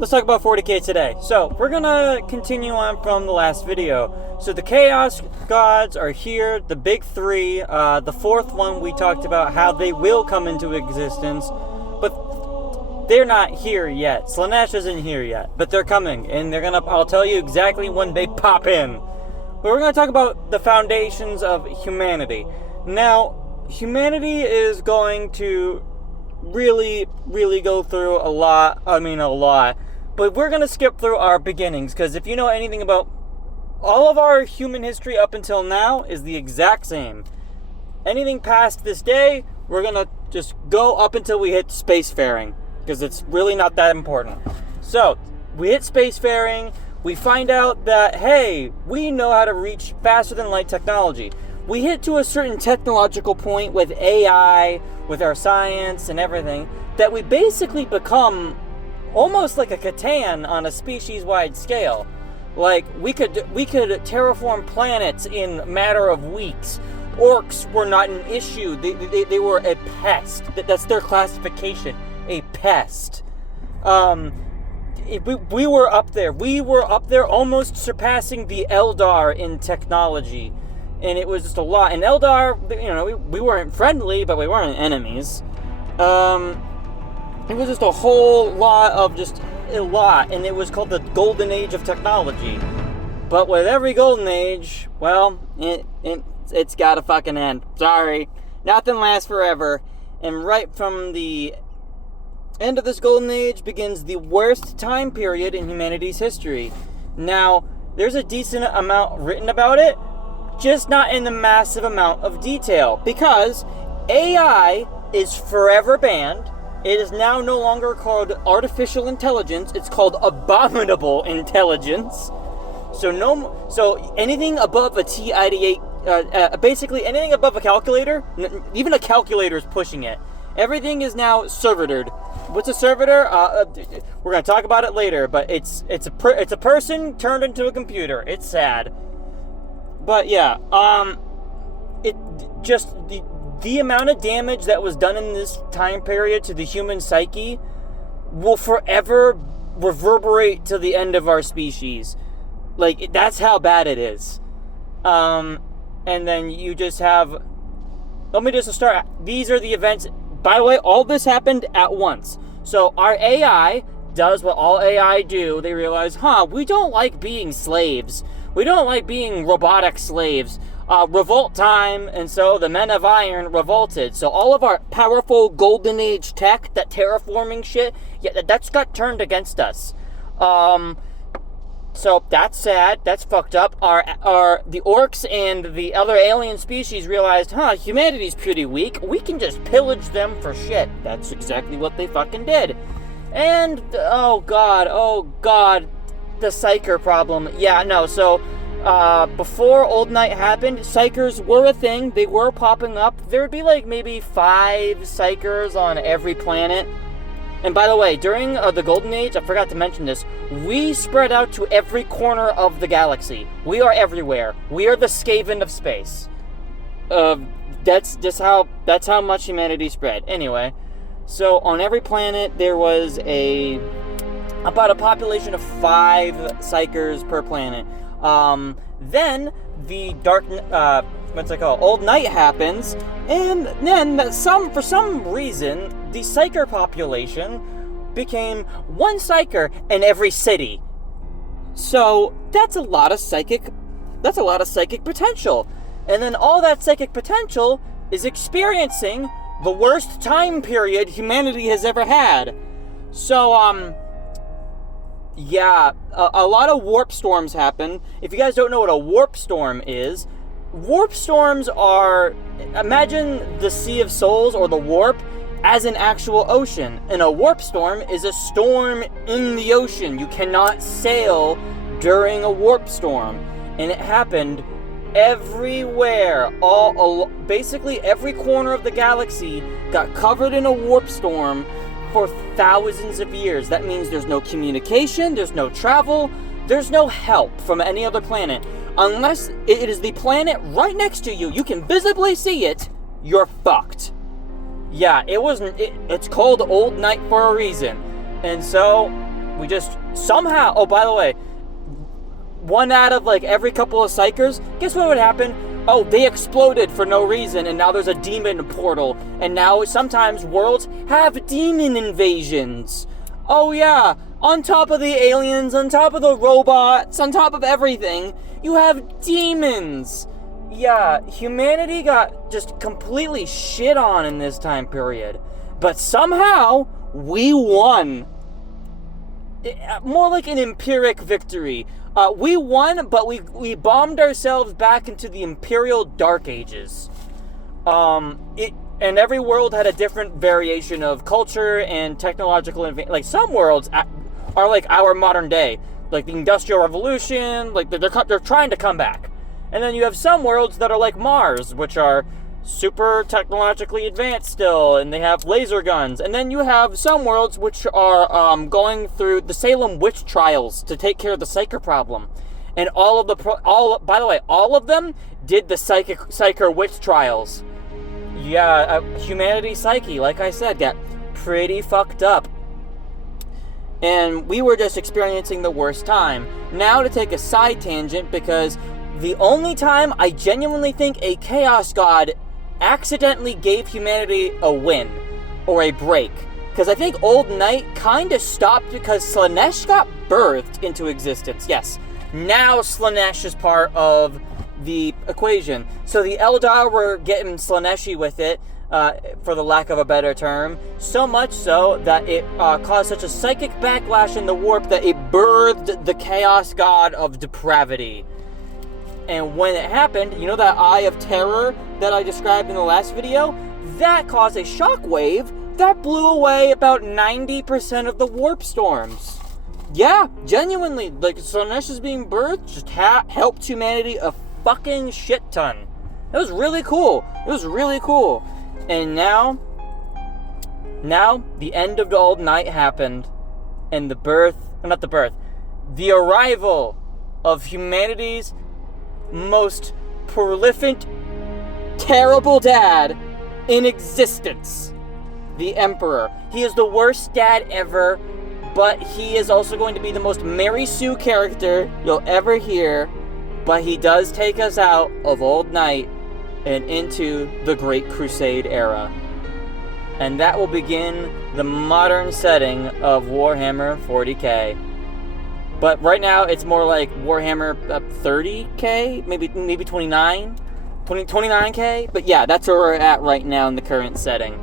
let's talk about 40k today. So, we're gonna continue on from the last video. So, the Chaos Gods are here, the big three. The fourth one, we talked about how they will come into existence, but they're not here yet. Slaanesh isn't here yet, but they're coming, and I'll tell you exactly when they pop in. But we're gonna talk about the foundations of humanity. Now, humanity is going to really go through a lot. But we're going to skip through our beginnings, because if you know anything about all of our human history up until now is the exact same. Anything past this day, we're going to just go up until we hit spacefaring, because it's really not that important. So, we hit spacefaring, we find out that, hey, we know how to reach faster than light technology. We hit to a certain technological point with AI, with our science and everything, that we basically become almost like a Catan on a species-wide scale. Like, we could terraform planets in a matter of weeks. Orcs were not an issue. They were a pest. That's their classification. A pest. We were up there. We were up there almost surpassing the Eldar in technology. And it was just a lot. And Eldar, we weren't friendly, but we weren't enemies. It was just a whole lot of and it was called the Golden Age of technology. But with every Golden Age, well, it's gotta fucking end. Sorry. Nothing lasts forever. And right from the end of this Golden Age begins the worst time period in humanity's history. Now, there's a decent amount written about it, just not in the massive amount of detail, because AI is forever banned. It is now no longer called artificial intelligence, it's called abominable intelligence. So anything above a T-ideate, basically anything above a calculator, even a calculator is pushing it. Everything is now servitored. What's a servitor? We're going to talk about it later, but it's a person turned into a computer. It's sad. But yeah, the amount of damage that was done in this time period to the human psyche will forever reverberate to the end of our species. Like, that's how bad it is. And then you just have... Let me just start. These are the events. By the way, all this happened at once. So our AI does what all AI do. They realize, we don't like being slaves. We don't like being robotic slaves. Revolt time, and so the Men of Iron revolted. So all of our powerful Golden Age tech, that terraforming shit, that's got turned against us. So that's sad. That's fucked up. The orcs and the other alien species realized, humanity's pretty weak. We can just pillage them for shit. That's exactly what they fucking did. And, oh god, the Psyker problem. Before Old Night happened, Psykers were a thing. They were popping up. There would be like maybe 5 Psykers on every planet. And by the way, during the Golden Age, I forgot to mention this, we spread out to every corner of the galaxy. We are everywhere. We are the Skaven of space. That's how much humanity spread. Anyway, so on every planet there was about a population of 5 Psykers per planet. Then the Old Night happens, and then for some reason, the Psyker population became 1 Psyker in every city. So that's a lot of psychic potential. And then all that psychic potential is experiencing the worst time period humanity has ever had. So, a lot of warp storms happen. If you guys don't know what a warp storm is, warp storms are, imagine the Sea of Souls or the warp as an actual ocean. And a warp storm is a storm in the ocean. You cannot sail during a warp storm. And it happened everywhere. Basically every corner of the galaxy got covered in a warp storm for thousands of years. That means there's no communication, there's no travel, there's no help from any other planet. Unless it is the planet right next to you, you can visibly see it, you're fucked. Yeah, it's called Old Night for a reason. And so, We just somehow, oh, by the way, one out of like every couple of psychers, guess what would happen? Oh, they exploded for no reason, and now there's a demon portal, and now sometimes worlds have demon invasions. Oh yeah, on top of the aliens, on top of the robots, on top of everything, you have demons. Yeah, humanity got just completely shit on in this time period. But somehow, we won. More like an empiric victory. We won, but we bombed ourselves back into the Imperial Dark Ages. And every world had a different variation of culture and technological advancement. Like, some worlds are like our modern day. Like the Industrial Revolution, like they're trying to come back. And then you have some worlds that are like Mars, which are super technologically advanced still, and they have laser guns. And then you have some worlds which are going through the Salem witch trials to take care of the psyker problem. And by the way, all of them did the psyker witch trials. Yeah, humanity's psyche, like I said, got pretty fucked up. And we were just experiencing the worst time. Now to take a side tangent, because the only time I genuinely think a Chaos God accidentally gave humanity a win, or a break, because I think Old Night kind of stopped because Slaanesh got birthed into existence. Yes, now Slaanesh is part of the equation. So the Eldar were getting Slaaneshi with it, for the lack of a better term, so much so that it caused such a psychic backlash in the warp that it birthed the Chaos God of Depravity. And when it happened, you know that Eye of Terror that I described in the last video? That caused a shockwave that blew away about 90% of the warp storms. Yeah, genuinely, like, Slaanesh is being birthed just helped humanity a fucking shit ton. It was really cool. It was really cool. And now the end of the Old Night happened, and the arrival of humanity's most prolific, terrible dad in existence, the Emperor. He is the worst dad ever, but he is also going to be the most Mary Sue character you'll ever hear, but he does take us out of Old Night and into the Great Crusade era. And that will begin the modern setting of Warhammer 40k. But right now, it's more like Warhammer 30k, maybe 29k. But yeah, that's where we're at right now in the current setting.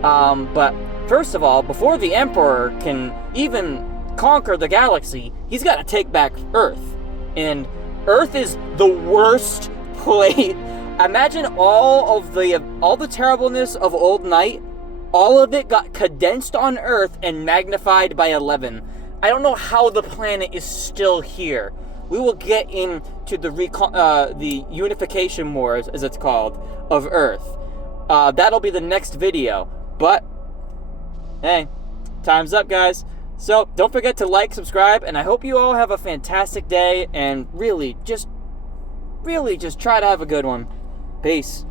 But first of all, before the Emperor can even conquer the galaxy, he's got to take back Earth. And Earth is the worst place. Imagine all the terribleness of Old Night. All of it got condensed on Earth and magnified by 11. I don't know how the planet is still here. We will get into the unification wars, as it's called, of Earth. That'll be the next video. But, hey, time's up, guys. So, don't forget to like, subscribe, and I hope you all have a fantastic day, and really just try to have a good one. Peace.